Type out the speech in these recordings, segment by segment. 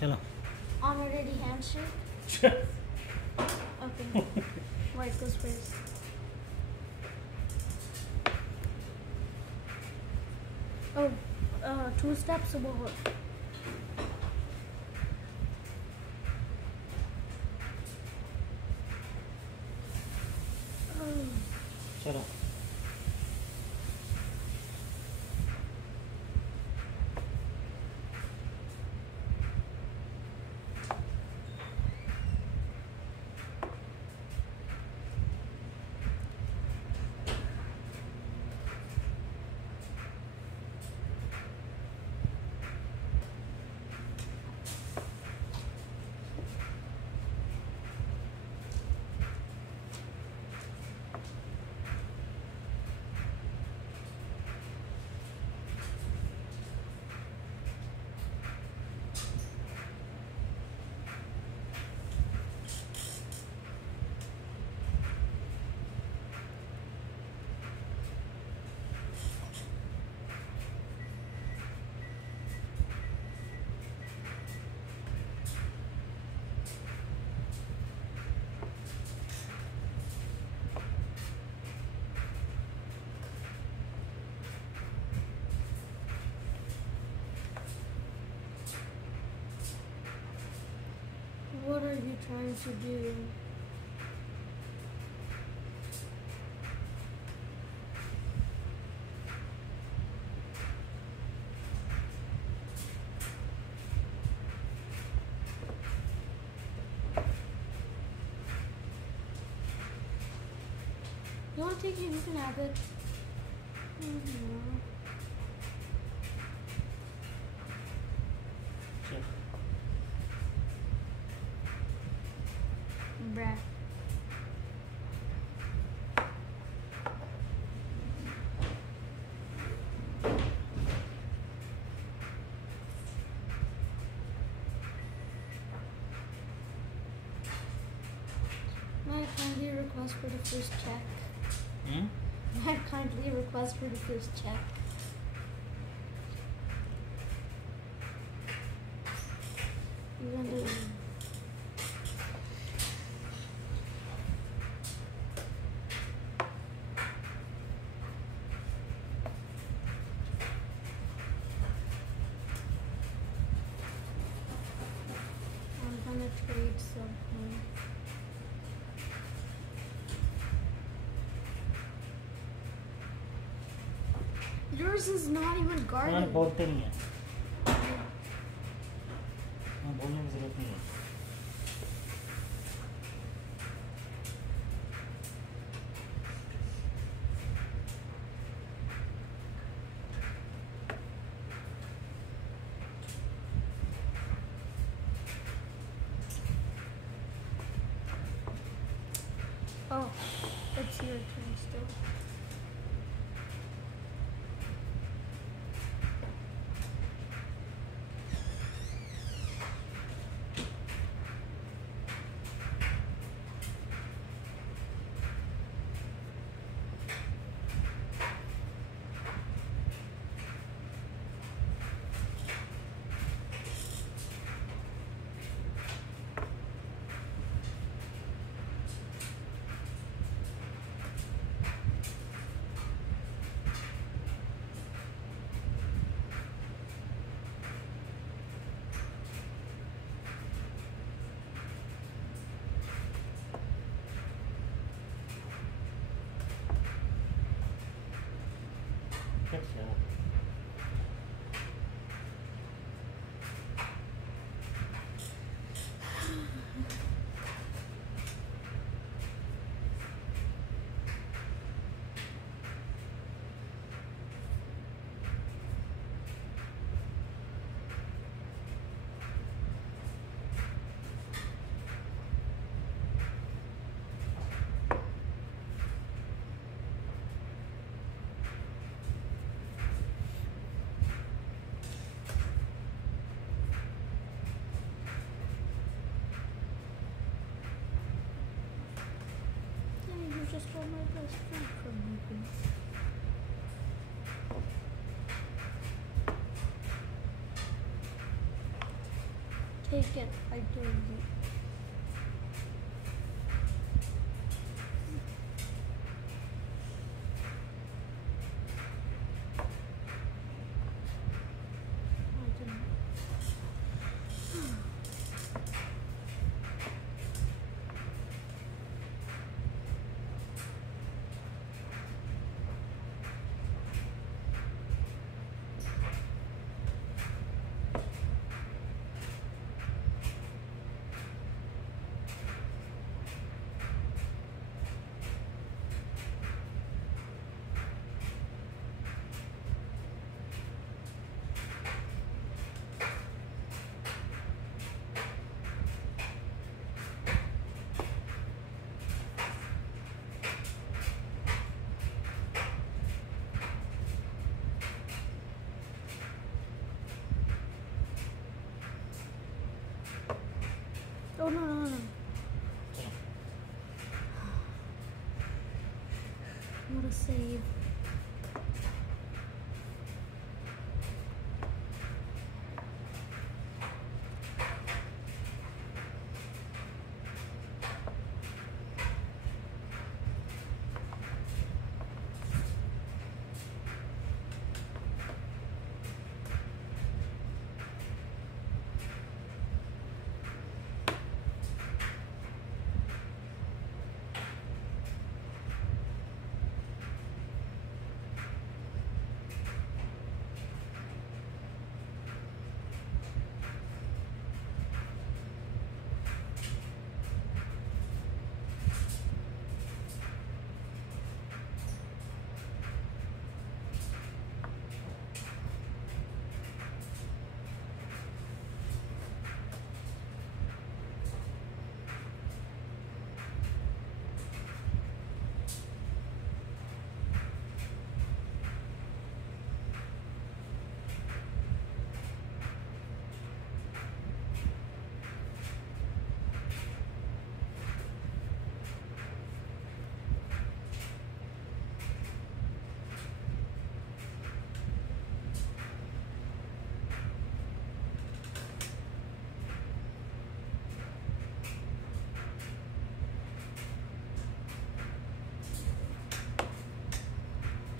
चलो I'm already handshake. Okay. White goes first. Oh, 2 steps above. चलो What are you trying to do? You want to take it? You can have it. Bruh. May I kindly request for the first check? May I kindly request for the first check? Even though I'm gonna trade something. Yours is not even मैंने guarded. बोलते नहीं है बोलने की जरूरत नहीं है Oh, it's your turn still. अच्छा You just stole my best friend from me. Take it. I told you. I didn't. Oh no. What a save.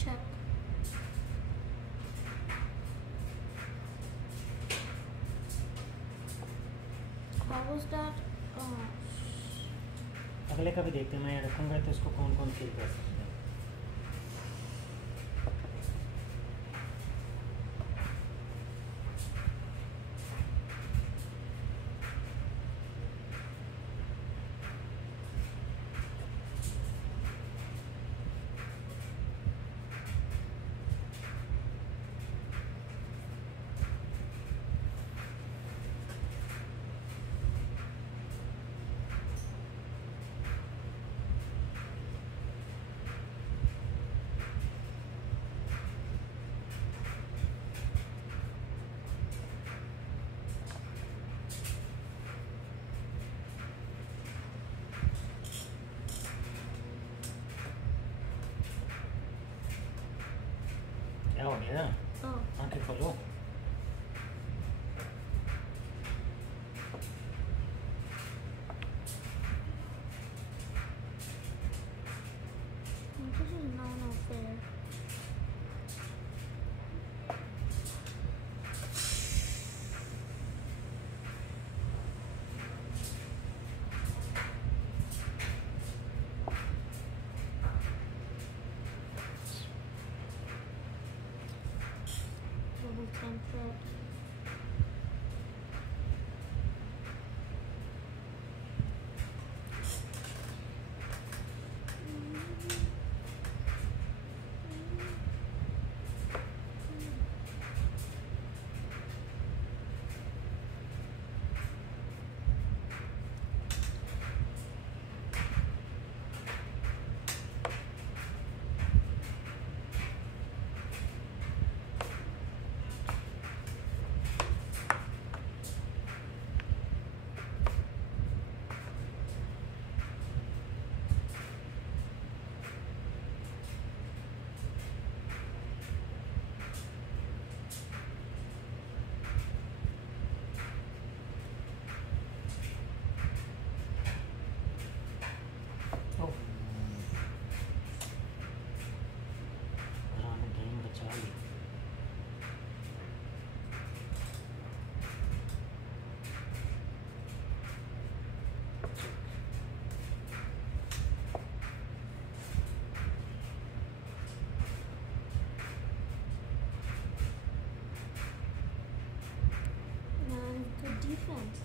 Check. How was that? अगले का भी देखते हैं, मैं रखूँगा तो इसको कौन कौन फील कर सकते हैं। क्या हो गया? आंखें खोलो। This is not fair. defense.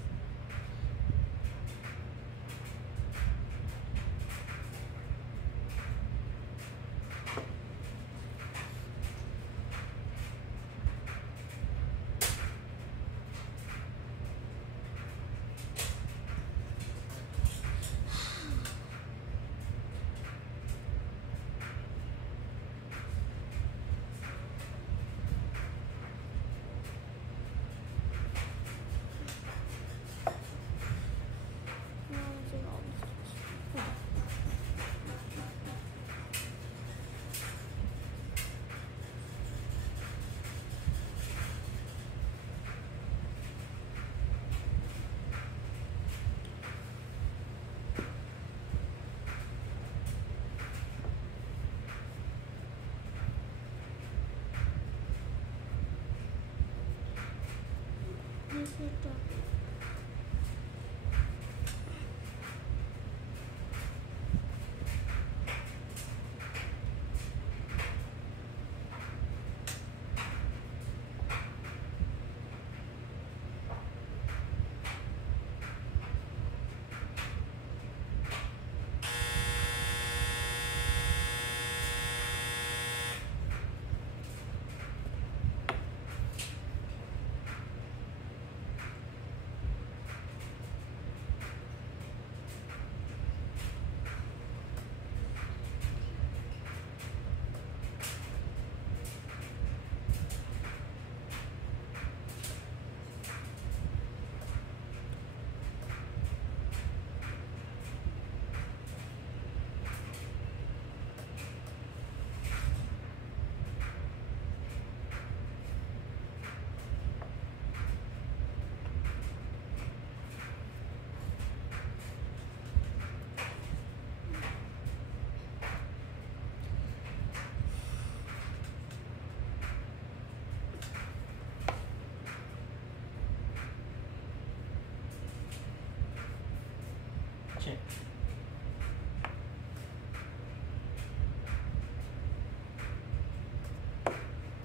Check.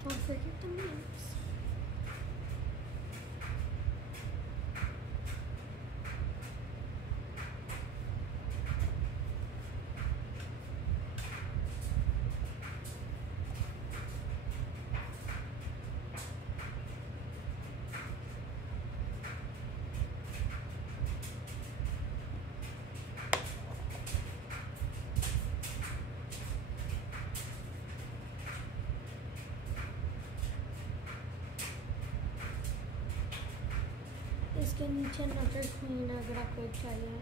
Don't forget the minutes. इसके नीचे नजर क्वीन अगर आपको एक चाहिए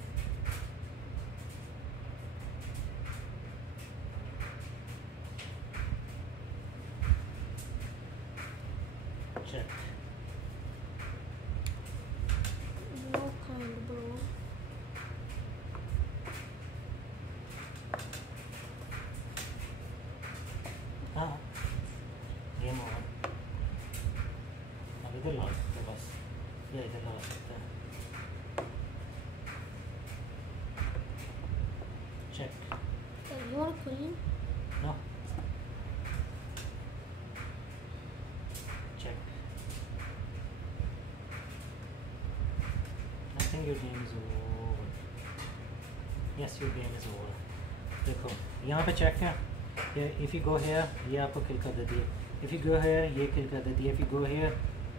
Check. No kind, bro. हाँ गेम ओवर. अब इधर लगा सकते हैं बस, या इधर लगा सकते हैं. Check. You want a queen? No. Check. I think your game is over. Yes, your game is over. देखो यहाँ पे चेक है. If you go here, ये आपको किल कर देती है. If you go here, ये किल कर देती है. If you go here,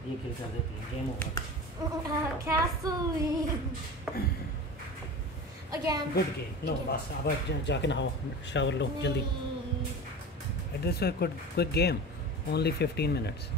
ये किल कर देती है. Game over. Castle. Again. Good game. No, Again. बस अब जाके नहाओ, शावर लो जल्दी. This was a quick game. Only 15 minutes.